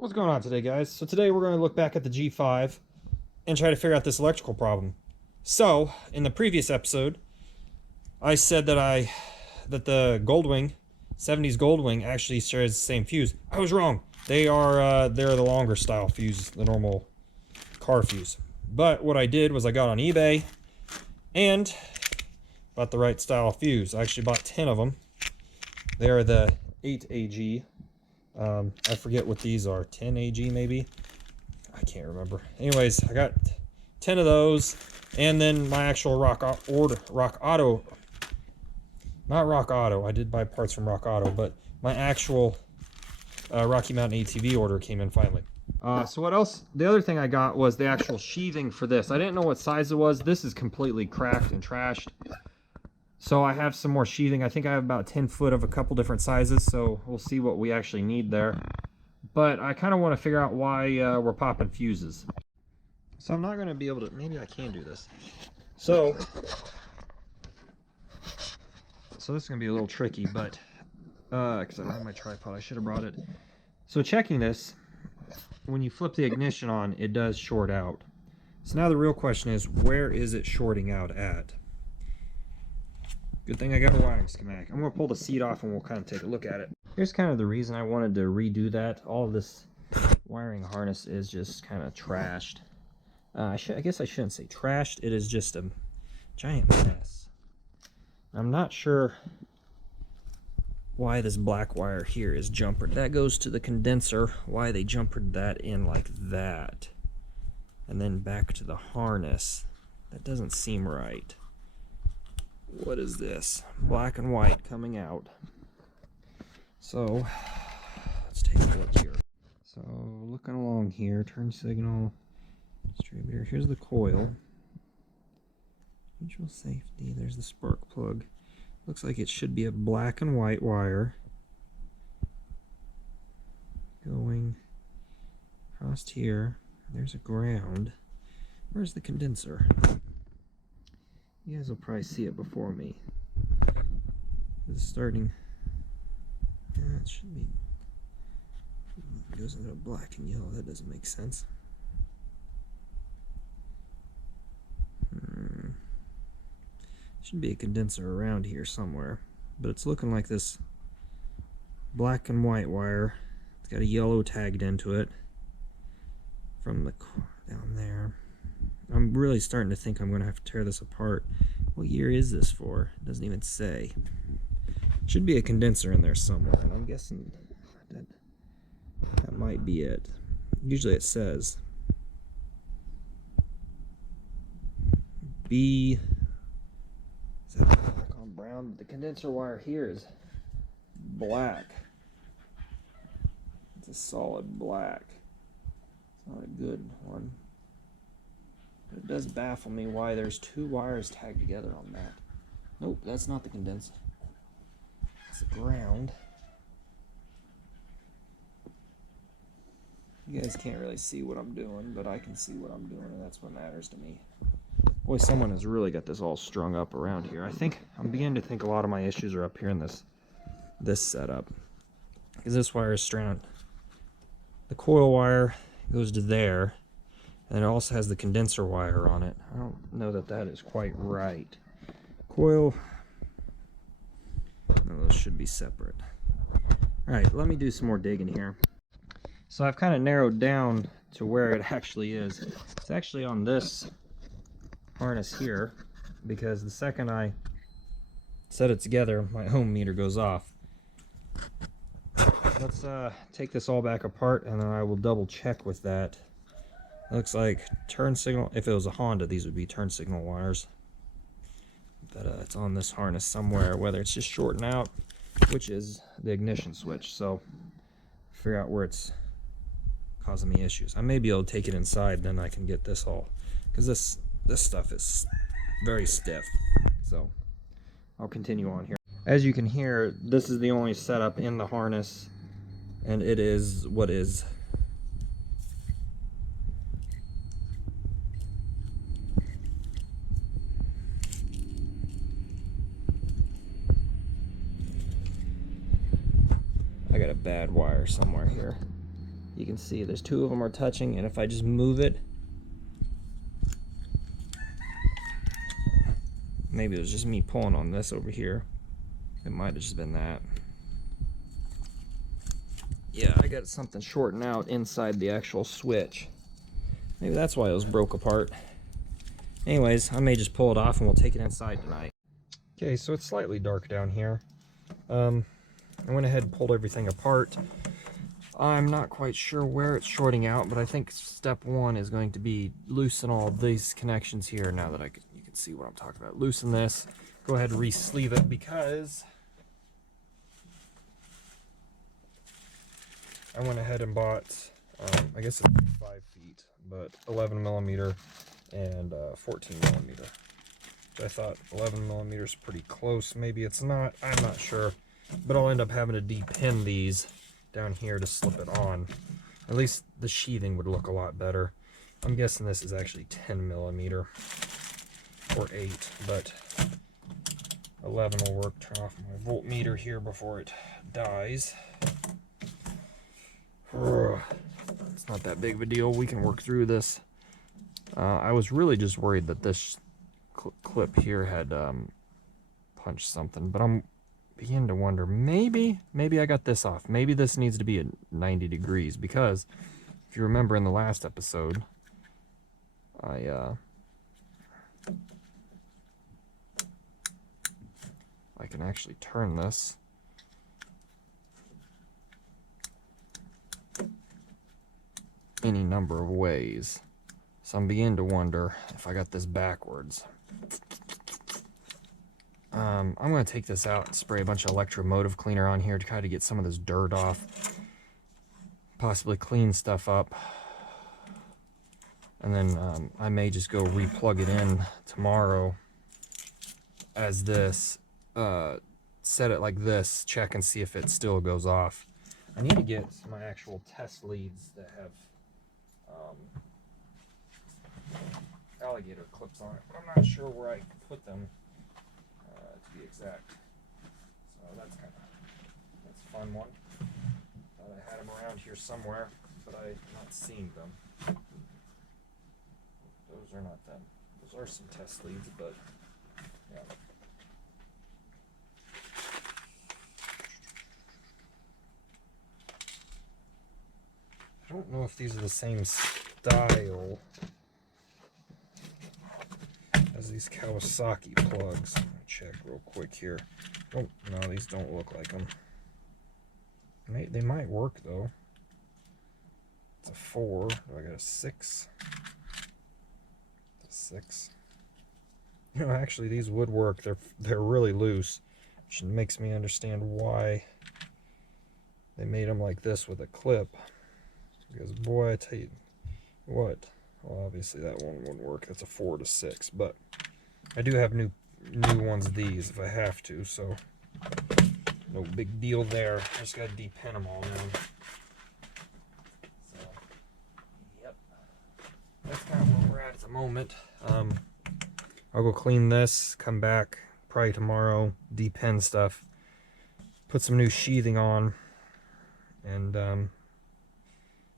What's going on today, guys? So today we're going to look back at the G5 and try to figure out this electrical problem. So, in the previous episode, I said that the Goldwing, 70s Goldwing, actually shares the same fuse. I was wrong. They're the longer style fuse, the normal car fuse. But what I did was I got on eBay and bought the right style fuse. I actually bought 10 of them. They are the 8AG. I forget what these are, 10 AG maybe? I can't remember. Anyways, I got 10 of those, and then my actual Rock Auto, not Rock Auto, I did buy parts from Rock Auto, but my actual Rocky Mountain ATV order came in finally. So what else? The other thing I got was the actual sheathing for this. I didn't know what size it was. This is completely cracked and trashed. So I have some more sheathing. I think I have about 10 foot of a couple different sizes, so we'll see what we actually need there. But I kind of want to figure out why we're popping fuses. So I'm not going to be able to, maybe I can do this. So this is going to be a little tricky, but, because I don't have my tripod, I should have brought it. So checking this, when you flip the ignition on, it does short out. So now the real question is, where is it shorting out at? Good thing I got a wiring schematic. I'm going to pull the seat off and we'll kind of take a look at it. Here's kind of the reason I wanted to redo that. All of this wiring harness is just kind of trashed. I guess I shouldn't say trashed. It is just a giant mess. I'm not sure why this black wire here is jumpered. That goes to the condenser. Why they jumpered that in like that. And then back to the harness. That doesn't seem right. What is this? Black and white coming out. So, let's take a look here. So, looking along here, turn signal, distributor. Here's the coil. Mutual safety. There's the spark plug. Looks like it should be a black and white wire. Going across here. There's a ground. Where's the condenser? You guys will probably see it before me. It's starting. Yeah, it should be. It goes into black and yellow. That doesn't make sense. Should be a condenser around here somewhere, but it's looking like this black and white wire. It's got a yellow tagged into it from the down there. I'm really starting to think I'm going to have to tear this apart. What year is this for? It doesn't even say. Should be a condenser in there somewhere, and I'm guessing that might be it. Usually it says B. Is that black on brown? The condenser wire here is black. It's a solid black. It's not a good one. It does baffle me why there's two wires tagged together on that. Nope, that's not the condenser. It's the ground. You guys can't really see what I'm doing, but I can see what I'm doing, and that's what matters to me. Boy, someone has really got this all strung up around here. I'm beginning to think a lot of my issues are up here in this setup. Because this wire is strand. The coil wire goes to there. And it also has the condenser wire on it. I don't know that that is quite right. Coil. No, those should be separate. Alright, let me do some more digging here. So I've kind of narrowed down to where it actually is. It's actually on this harness here, because the second I set it together, my ohm meter goes off. Let's take this all back apart, and then I will double check with that. Looks like turn signal. If it was a Honda, these would be turn signal wires. But it's on this harness somewhere, whether it's just shorting out, which is the ignition switch. So figure out where it's causing me issues. I may be able to take it inside, then I can get this all, because this stuff is very stiff. So I'll continue on here. As you can hear, this is the only setup in the harness, and it is what is. I got a bad wire somewhere here. you can see there's two of them are touching, and if I just move it, maybe it was just me pulling on this over here. It might have just been that. Yeah, I got something shorting out inside the actual switch. Maybe that's why it was broke apart. Anyways, I may just pull it off and we'll take it inside tonight. Okay, so it's slightly dark down here. I went ahead and pulled everything apart. I'm not quite sure where it's shorting out, but I think step one is going to be loosen all these connections here. Now that you can see what I'm talking about. Loosen this. Go ahead and re-sleeve it because I went ahead and bought, I guess it's 5 feet, but 11 millimeter and 14 millimeter. Which I thought 11 millimeter is pretty close. Maybe it's not. I'm not sure. But I'll end up having to depin these down here to slip it on. At least the sheathing would look a lot better. I'm guessing this is actually 10 millimeter or 8, but 11 will work. Turn off my voltmeter here before it dies. It's not that big of a deal. We can work through this. I was really just worried that this clip here had punched something, but I'm beginning to wonder, maybe I got this off. Maybe this needs to be at 90 degrees, because if you remember in the last episode, I can actually turn this any number of ways. So I'm beginning to wonder if I got this backwards. I'm going to take this out and spray a bunch of electromotive cleaner on here to kind of get some of this dirt off. Possibly clean stuff up. And then I may just go re-plug it in tomorrow as this. Set it like this, check and see if it still goes off. I need to get my actual test leads that have alligator clips on it, but I'm not sure where I can put them to be exact. So that's a fun one. Thought I had them around here somewhere, but I'm not seeing them. Those are not them. Those are some test leads, but yeah. I don't know if these are the same style as these Kawasaki plugs. Let me check real quick here. Oh, no, these don't look like them. They might work though. It's a 4. Do I got a 6? It's a 6. You know, actually, these would work. They're really loose, which makes me understand why they made them like this with a clip. Because boy, I tell you what, well, obviously that one wouldn't work. That's a 4 to 6, but I do have new ones of these if I have to, so no big deal there. I just gotta depin them all now. So, yep, that's kind of where we're at the moment. I'll go clean this, come back probably tomorrow, depin stuff, put some new sheathing on, and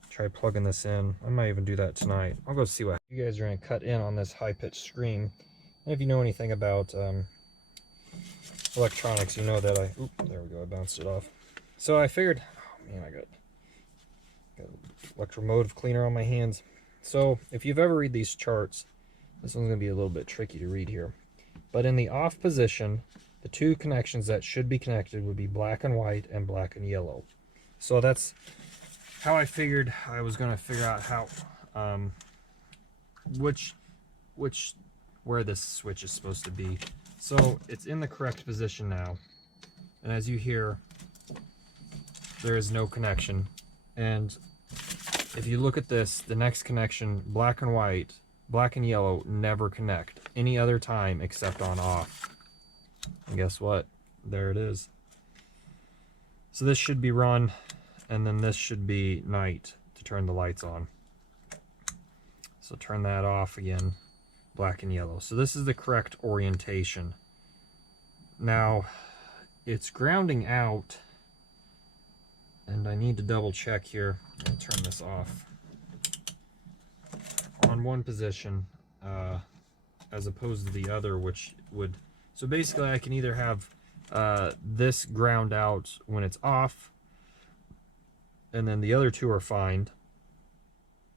try plugging this in. I might even do that tonight. I'll go see what you guys are going to cut in on this high-pitched scream. And if you know anything about electronics, you know that there we go, I bounced it off. So I figured, oh man, I got electromotive cleaner on my hands. So if you've ever read these charts, this one's going to be a little bit tricky to read here. But in the off position, the two connections that should be connected would be black and white and black and yellow. So that's how I figured I was going to figure out how, where this switch is supposed to be. So it's in the correct position now. And as you hear, there is no connection. And if you look at this, the next connection, black and white, black and yellow, never connect any other time except on off. And guess what? There it is. So this should be run, and then this should be night to turn the lights on. So turn that off again, black and yellow. So this is the correct orientation. Now, it's grounding out And I need to double check here. I'll turn this off. On one position, as opposed to the other, which would... So basically I can either have this ground out when it's off, and then the other two are fine.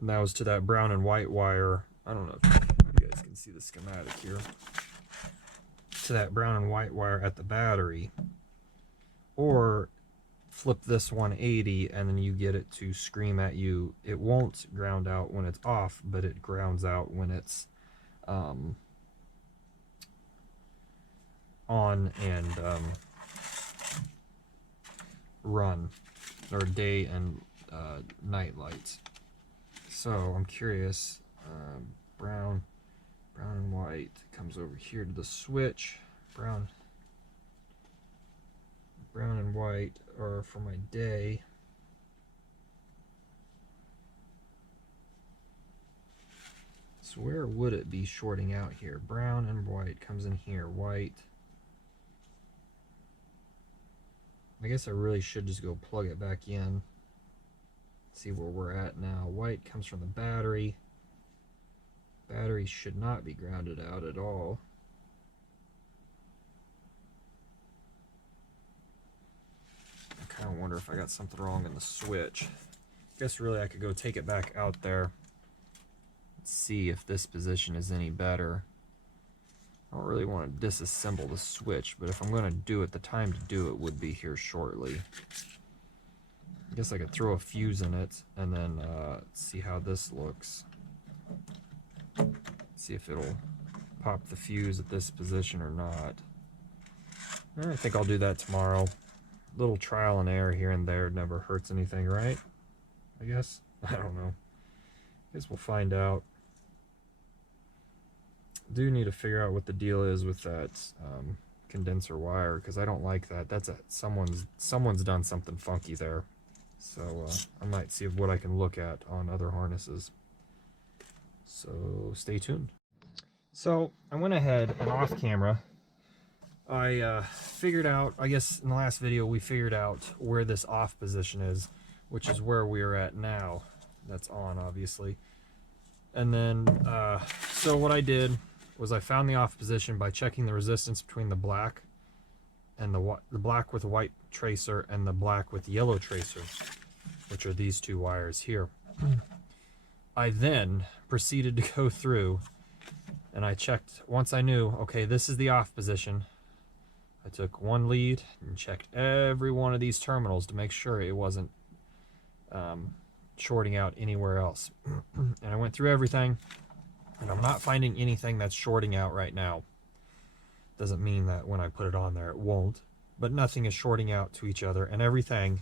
And that was to that brown and white wire. I don't know if you guys can see the schematic here. To that brown and white wire at the battery. Or flip this 180 and then you get it to scream at you. It won't ground out when it's off, but it grounds out when it's on and run, or day and night lights. So I'm curious, brown and white comes over here to the switch. Brown and white are for my day. So where would it be shorting out here? Brown and white comes in here. White. I guess I really should just go plug it back in. See where we're at now. White comes from the battery. Battery should not be grounded out at all. I kind of wonder if I got something wrong in the switch. I guess really I could go take it back out there and see if this position is any better. I don't really want to disassemble the switch, but if I'm going to do it, the time to do it would be here shortly. I guess I could throw a fuse in it and then see how this looks. See if it'll pop the fuse at this position or not. I think I'll do that tomorrow. Little trial and error here and there never hurts anything, right? I guess. I don't know. I guess we'll find out. Do need to figure out what the deal is with that condenser wire, because I don't like that. That's someone's done something funky there. So I might see what I can look at on other harnesses. So stay tuned. So I went ahead and off camera, I figured out, I guess in the last video we figured out where this off position is, which is where we are at now. That's on, obviously. And then, so what I did was I found the off position by checking the resistance between the black and the black with white tracer and the black with yellow tracer, which are these two wires here. I then proceeded to go through and I checked, once I knew, okay, this is the off position, I took one lead and checked every one of these terminals to make sure it wasn't shorting out anywhere else. And I went through everything, and I'm not finding anything that's shorting out right now. Doesn't mean that when I put it on there it won't, but nothing is shorting out to each other, and everything,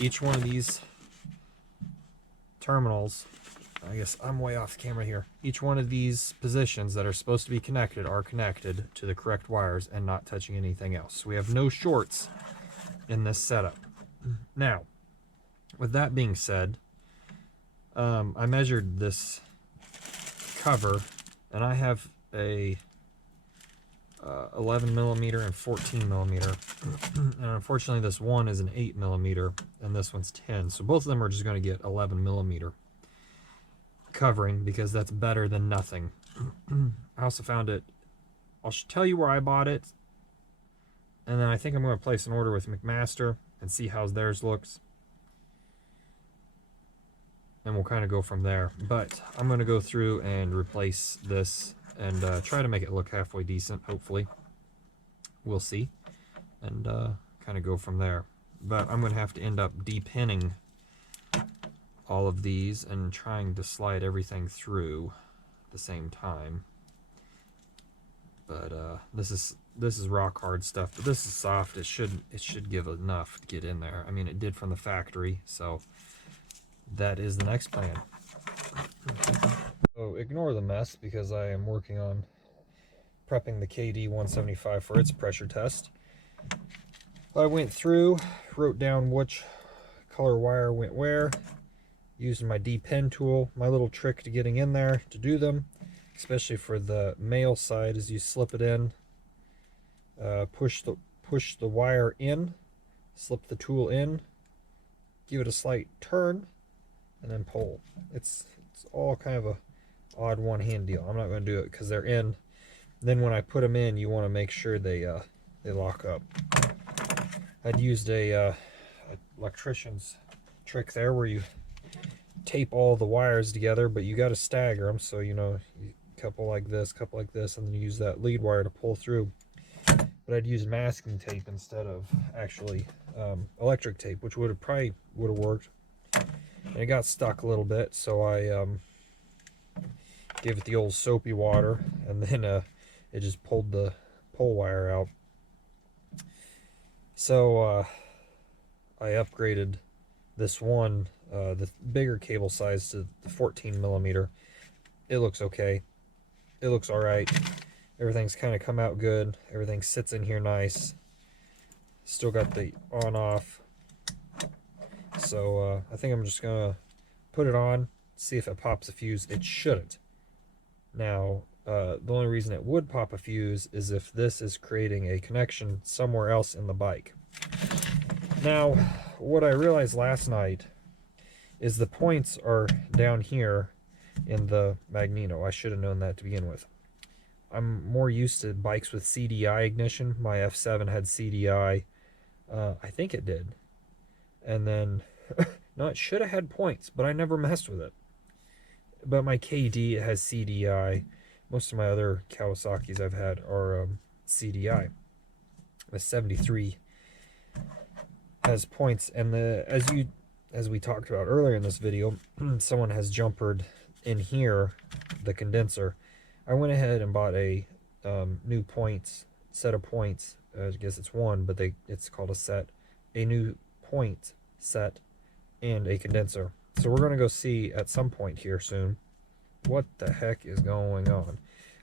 each one of these terminals, I guess I'm way off camera here, each one of these positions that are supposed to be connected are connected to the correct wires and not touching anything else. So we have no shorts in this setup. Now, with that being said, I measured this cover, and I have a 11 millimeter and 14 millimeter, and unfortunately this one is an 8 millimeter and this one's 10, so both of them are just going to get 11 millimeter covering because that's better than nothing. I also found it, I'll tell you where I bought it, and then I think I'm going to place an order with McMaster and see how theirs looks, and we'll kind of go from there. But I'm going to go through and replace this and try to make it look halfway decent, hopefully. We'll see, and kind of go from there. But I'm going to have to end up depinning all of these and trying to slide everything through at the same time. But this is rock hard stuff, but this is soft. It should give enough to get in there. I mean, it did from the factory, so that is the next plan. So ignore the mess because I am working on prepping the KD 175 for its pressure test. I went through, wrote down which color wire went where, using my D-pen tool. My little trick to getting in there to do them, especially for the male side, is you slip it in, push the wire in, slip the tool in, give it a slight turn, and then pull. It's all kind of a odd one-hand deal. I'm not going to do it because they're in. Then when I put them in, you want to make sure they lock up. I'd used a electrician's trick there where you tape all the wires together, but you got to stagger them. So, you know, couple like this, and then you use that lead wire to pull through. But I'd use masking tape instead of actually electric tape, which probably would have worked. And it got stuck a little bit, so I gave it the old soapy water, and then it just pulled the pole wire out. So I upgraded this one, the bigger cable size, to the 14 millimeter. It looks okay. It looks all right. Everything's kind of come out good. Everything sits in here nice. Still got the on-off. So I think I'm just gonna put it on, see if it pops a fuse. It shouldn't. Now, the only reason it would pop a fuse is if this is creating a connection somewhere else in the bike. Now, what I realized last night is the points are down here in the magneto. I should have known that to begin with. I'm more used to bikes with CDI ignition. My F7 had CDI. I think it did. And then, no, it should have had points, but I never messed with it. But my KD has CDI. Most of my other Kawasaki's I've had are CDI. The 73 has points, and as we talked about earlier in this video, someone has jumpered in here the condenser. I went ahead and bought a new set of points. I guess it's one, but it's called a set. A new point set and a condenser. So we're going to go see at some point here soon what the heck is going on.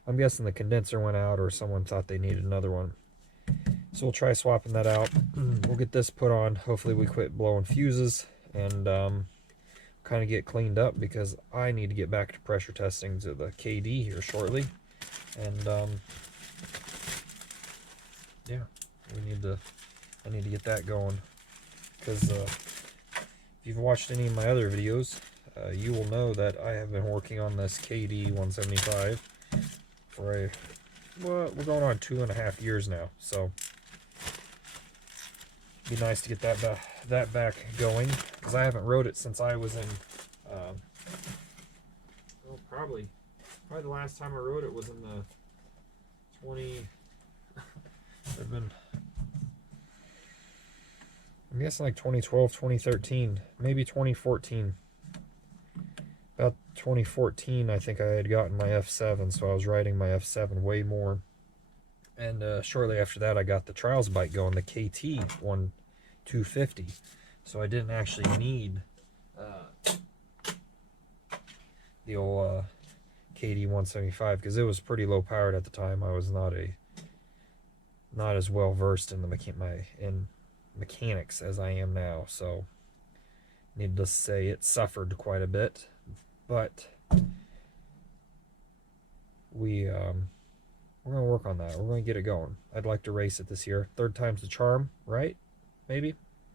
I'm guessing the condenser went out, or someone thought they needed another one. So we'll try swapping that out. We'll get this put on. Hopefully we quit blowing fuses and kind of get cleaned up, because I need to get back to pressure testing to the KD here shortly. And yeah, I need to get that going, because if you've watched any of my other videos, you will know that I have been working on this KD 175 for we're going on 2.5 years now, so it'd be nice to get that back going, because I haven't rode it since I was in well, probably the last time I rode it was in the 20 I'm guessing like 2012, 2013, maybe 2014. About 2014, I think I had gotten my F7, so I was riding my F7 way more. And shortly after that, I got the trials bike going, the KT 250. So I didn't actually need the old KD 175, because it was pretty low powered at the time. I was not as well versed in in mechanics as I am now. So needless to say, it suffered quite a bit. But we're going to work on that. We're going to get it going. I'd like to race it this year. Third time's the charm, right? Maybe.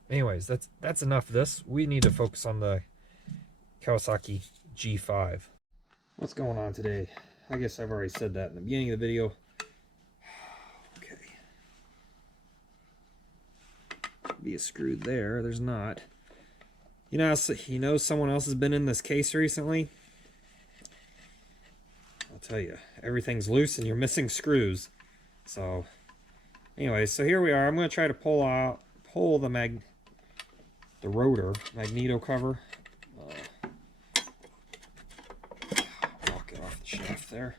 Anyways, that's enough of this. We need to focus on the Kawasaki G5. What's going on today? I guess I've already said that in the beginning of the video. Okay. Be a screw there. There's not. You know someone else has been in this case recently? I'll tell you, everything's loose and you're missing screws. So, anyways, so here we are. I'm going to try to pull the rotor magneto cover. Knock it off the shaft there.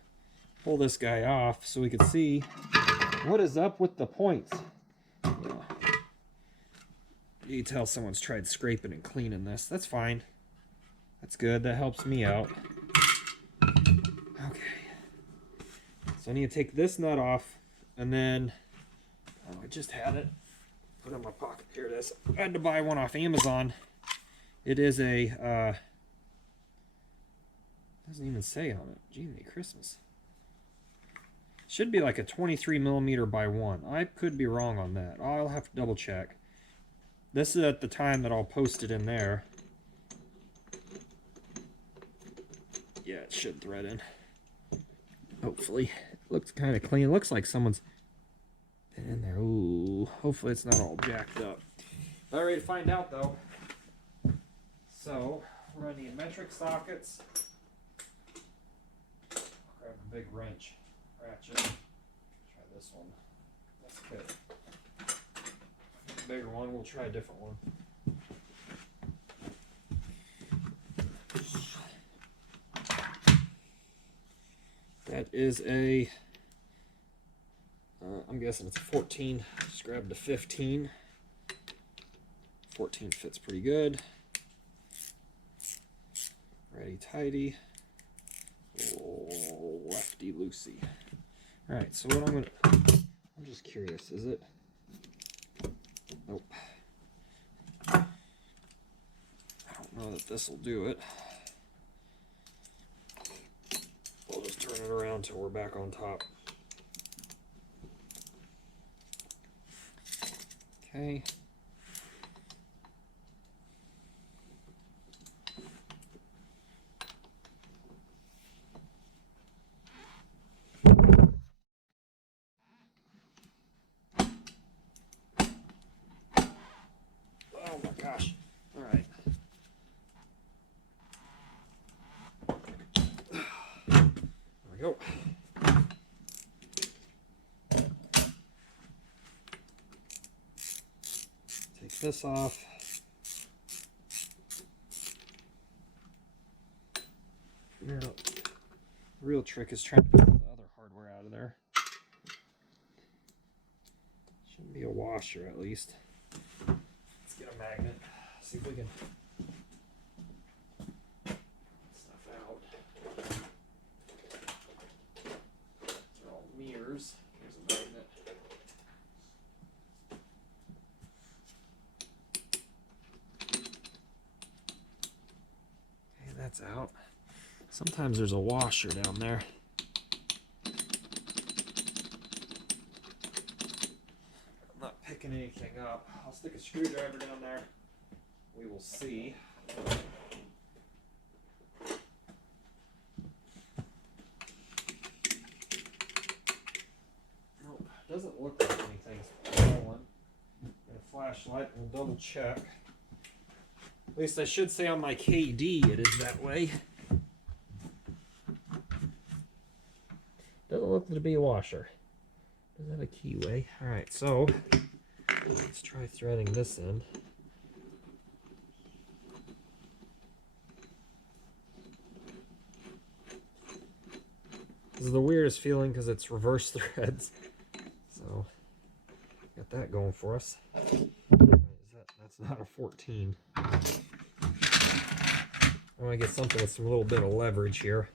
Pull this guy off so we can see what is up with the points. You can tell someone's tried scraping and cleaning this. That's fine. That's good. That helps me out. Okay. So I need to take this nut off, and then I just had it. Put it in my pocket. Here it is. I had to buy one off Amazon. It is a doesn't even say on it. Gee, Christmas. Should be like a 23 millimeter by 1. I could be wrong on that. I'll have to double check. This is at the time that I'll post it in there. Yeah, it should thread in. Hopefully. It looks kind of clean. It looks like someone's been in there. Ooh, hopefully it's not all jacked up. Not ready to find out though. So, we're going to need metric sockets. Grab a big wrench, ratchet. Try this one. That's good. Bigger one, we'll try a different one. That is a, I'm guessing it's a 14. Just grabbed a 15. 14 fits pretty good. Righty tighty. Oh, lefty loosey. Alright, so what I'm just curious, is it? Nope. I don't know that this will do it. We'll just turn it around till we're back on top. Okay. Oh my gosh. All right. There we go. Take this off. Now, the real trick is trying to get the other hardware out of there. Shouldn't be a washer at least. Let's get a magnet. See if we can stuff out. They're all mirrors. Here's a magnet. Okay, that's out. Sometimes there's a washer down there. I'm not picking anything up. I'll stick a screwdriver down there. We will see. Nope, doesn't look like anything's fallen. Get a flashlight and we'll double check. At least I should say on my KD it is that way. Doesn't look to be a washer. Doesn't have a keyway. Alright, so let's try threading this end. This is the weirdest feeling because it's reverse threads. So, got that going for us. That's not a 14. I want to get something with some little bit of leverage here.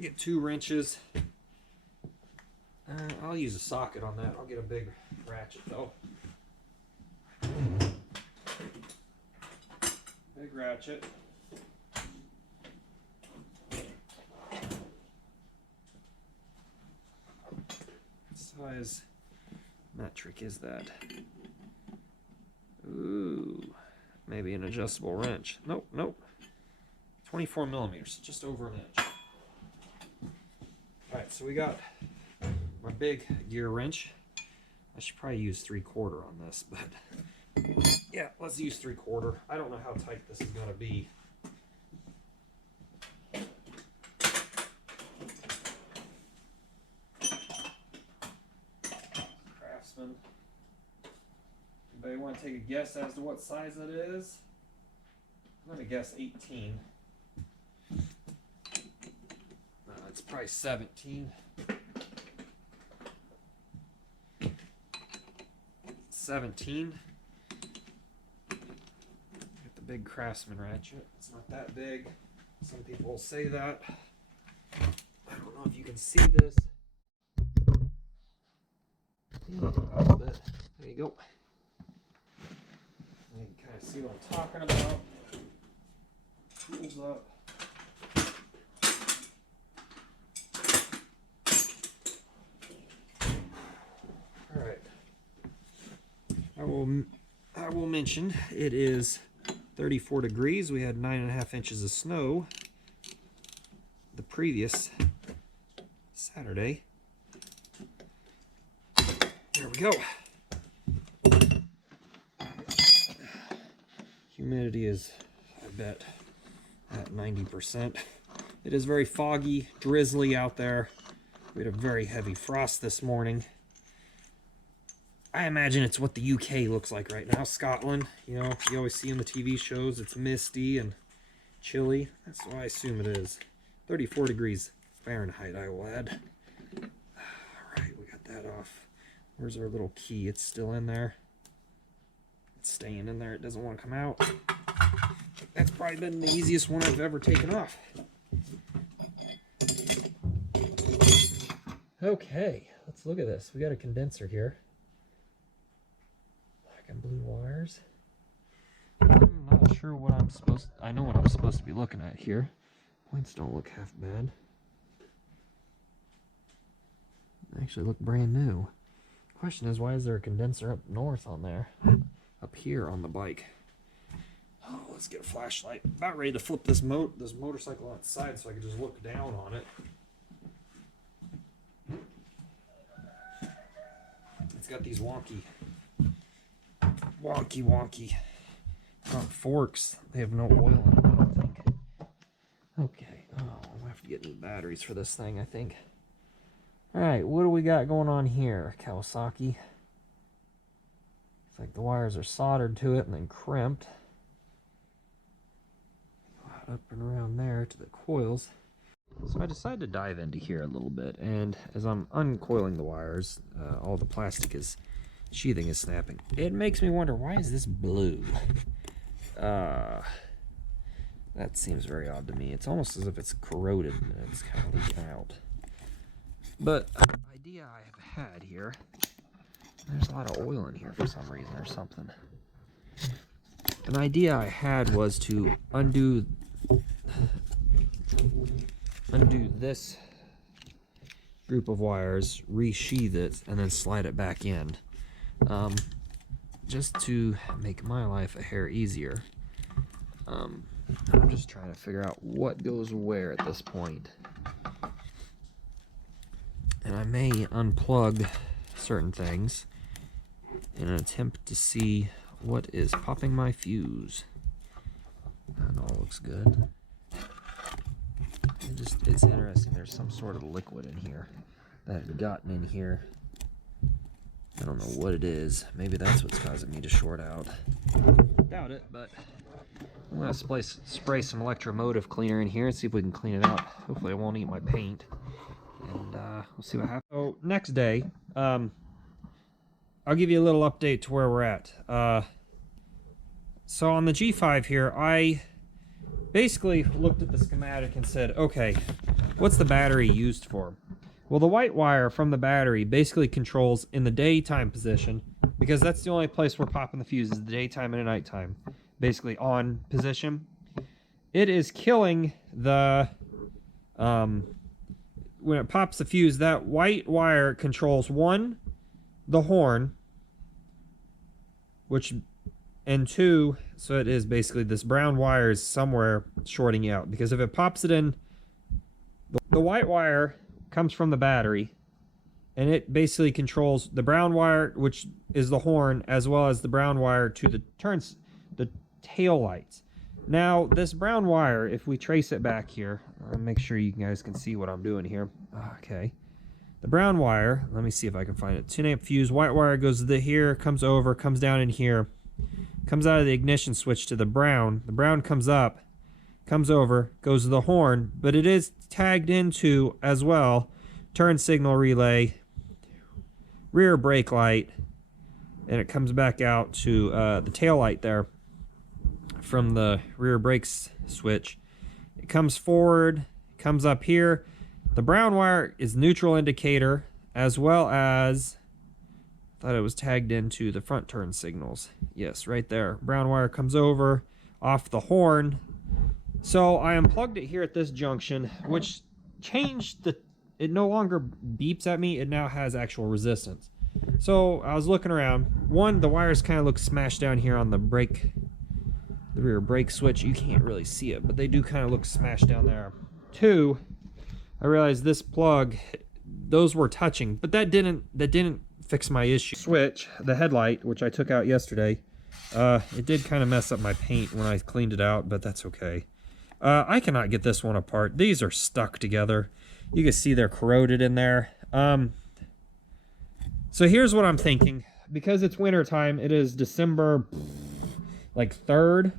Get 2 wrenches. I'll use a socket on that. I'll get a big ratchet though. Big ratchet. What size metric is that? Ooh, maybe an adjustable wrench. Nope, nope. 24 millimeters, just over an inch. Alright, so we got my big gear wrench. I should probably use 3/4 on this, but yeah, let's use 3/4. I don't know how tight this is going to be. Craftsman. Anybody want to take a guess as to what size it is? I'm going to guess 18. It's probably 17. 17. Get the big Craftsman ratchet. It's not that big. Some people will say that. I don't know if you can see this. A little bit. There you go. You can kind of see what I'm talking about. Tools up. Alright. I will mention it is 34 degrees. We had 9.5 inches of snow the previous Saturday. There we go. Humidity is, I bet, at 90%. It is very foggy, drizzly out there. We had a very heavy frost this morning. I imagine it's what the UK looks like right now. Scotland, you know, you always see in the TV shows, it's misty and chilly. That's what I assume it is. 34 degrees Fahrenheit, I will add. Alright, we got that off. Where's our little key? It's still in there. It's staying in there. It doesn't want to come out. That's probably been the easiest one I've ever taken off. Okay, let's look at this. We got a condenser here. Black and blue wires. I'm not sure what I'm supposed to... I know what I'm supposed to be looking at here. Points don't look half bad. They actually look brand new. Question is, why is there a condenser up north on there? Up here on the bike. Oh, let's get a flashlight. About ready to flip this motorcycle on its side so I can just look down on it. It's got these wonky front forks. They have no oil in them, I don't think. Okay. Oh, I'm gonna have to get new batteries for this thing, I think. Alright, what do we got going on here, Kawasaki? Looks like the wires are soldered to it and then crimped. Up and around there to the coils. So I decided to dive into here a little bit, and as I'm uncoiling the wires, all the plastic sheathing is snapping. It makes me wonder, why is this blue? That seems very odd to me. It's almost as if it's corroded and it's kind of leaking out. But an idea I have had here, there's a lot of oil in here for some reason or something. An idea I had was to undo this group of wires, resheath it, and then slide it back in. Just to make my life a hair easier. I'm just trying to figure out what goes where at this point. And I may unplug certain things in an attempt to see what is popping my fuse. That all looks good. It's interesting, there's some sort of liquid in here that had gotten in here. I don't know what it is. Maybe that's what's causing me to short out. Doubt it, but I'm going to spray some electromotive cleaner in here and see if we can clean it out. Hopefully it won't eat my paint. And we'll see what happens. So next day, I'll give you a little update to where we're at. So on the G5 here, I basically looked at the schematic and said, okay, what's the battery used for? Well, the white wire from the battery basically controls in the daytime position, because that's the only place we're popping the fuse is the daytime and the nighttime. Basically on position. It is killing the, when it pops the fuse, that white wire controls one, the horn, and two, so it is basically this brown wire is somewhere shorting out, because if it pops it in, the white wire comes from the battery, and it basically controls the brown wire, which is the horn, as well as the brown wire to the tail lights. Now, this brown wire, if we trace it back here, I'll make sure you guys can see what I'm doing here. Okay. The brown wire, let me see if I can find it. 10 amp fuse, white wire goes to here, comes over, comes down in here, comes out of the ignition switch to the brown. The brown comes up, comes over, goes to the horn, but it is tagged into, as well, turn signal relay, rear brake light, and it comes back out to the tail light there from the rear brakes switch. It comes forward, comes up here. The brown wire is neutral indicator, as well as, I thought it was tagged into the front turn signals. Yes, right there. Brown wire comes over, off the horn. So I unplugged it here at this junction, which changed it no longer beeps at me, it now has actual resistance. So I was looking around. One, the wires kind of look smashed down here on the brake, the rear brake switch. You can't really see it, but they do kind of look smashed down there. Two, I realized this plug, those were touching, but that didn't fix my issue. Switch, the headlight, which I took out yesterday, it did kind of mess up my paint when I cleaned it out, but that's okay. I cannot get this one apart. These are stuck together. You can see they're corroded in there. So here's what I'm thinking. Because it's winter time, it is December like 3rd.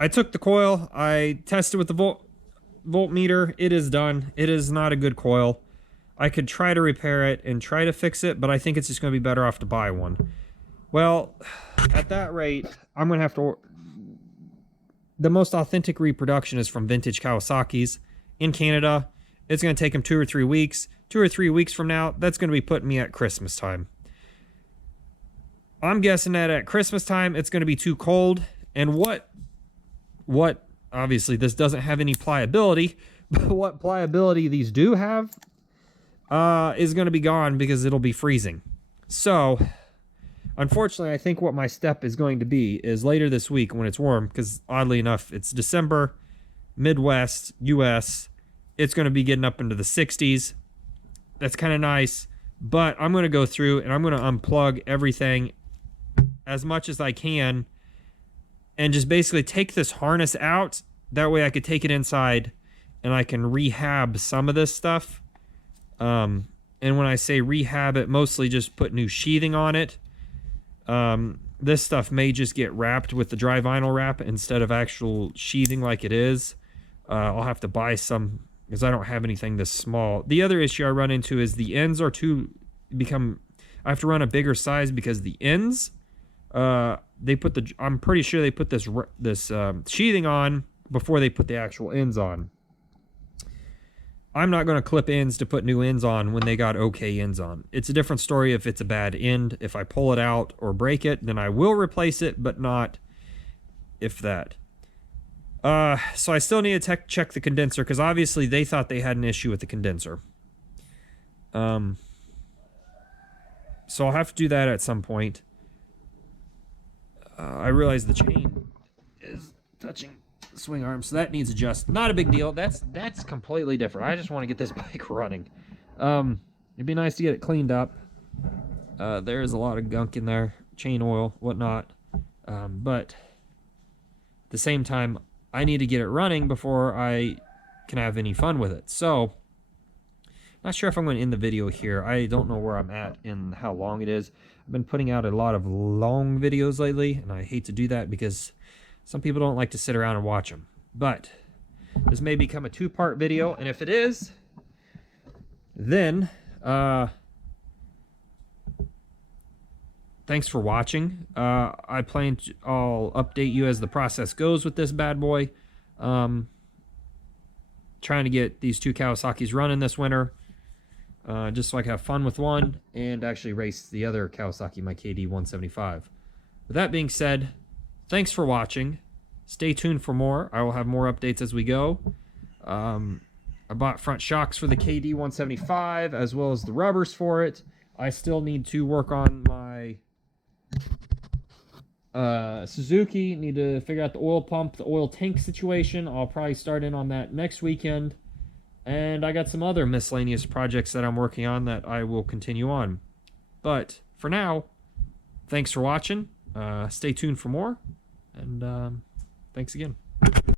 I took the coil, I tested with the voltmeter. It is done. It is not a good coil. I could try to repair it and try to fix it, but I think it's just going to be better off to buy one. Well, at that rate, I'm going to have to... The most authentic reproduction is from vintage Kawasaki's in Canada. It's going to take them 2 or 3 weeks. 2 or 3 weeks from now, that's going to be putting me at Christmas time. I'm guessing that at Christmas time, it's going to be too cold. And what obviously, this doesn't have any pliability, but what pliability these do have is going to be gone because it'll be freezing. So, unfortunately, I think what my step is going to be is later this week when it's warm, because oddly enough, it's December, Midwest, US. It's going to be getting up into the 60s. That's kind of nice, but I'm going to go through and I'm going to unplug everything as much as I can and just basically take this harness out. That way I could take it inside and I can rehab some of this stuff. And when I say rehab it, mostly just put new sheathing on it. This stuff may just get wrapped with the dry vinyl wrap instead of actual sheathing like it is. I'll have to buy some because I don't have anything this small. The other issue I run into is the ends are I have to run a bigger size because the ends, I'm pretty sure they put this sheathing on before they put the actual ends on. I'm not going to clip ends to put new ends on when they got okay ends on. It's a different story if it's a bad end. If I pull it out or break it, then I will replace it, but not if that. So I still need to check the condenser because obviously they thought they had an issue with the condenser. So I'll have to do that at some point. I realize the chain is touching the swing arm, so that needs adjust. Not a big deal. That's completely different. I just want to get this bike running. It'd be nice to get it cleaned up. There's a lot of gunk in there, chain oil, whatnot. But at the same time, I need to get it running before I can have any fun with it. So, not sure if I'm going to end the video here. I don't know where I'm at and how long it is. I've been putting out a lot of long videos lately, and I hate to do that because some people don't like to sit around and watch them. But this may become a 2-part video, and if it is, then thanks for watching. I'll update you as the process goes with this bad boy. Trying to get these 2 Kawasaki's running this winter. Just so I can have fun with one and actually race the other Kawasaki, my KD 175. With that being said, thanks for watching. Stay tuned for more. I will have more updates as we go. I bought front shocks for the KD 175 as well as the rubbers for it. I still need to work on my Suzuki. Need to figure out the oil pump, the oil tank situation. I'll probably start in on that next weekend. And I got some other miscellaneous projects that I'm working on that I will continue on. But for now, thanks for watching. Stay tuned for more. And thanks again.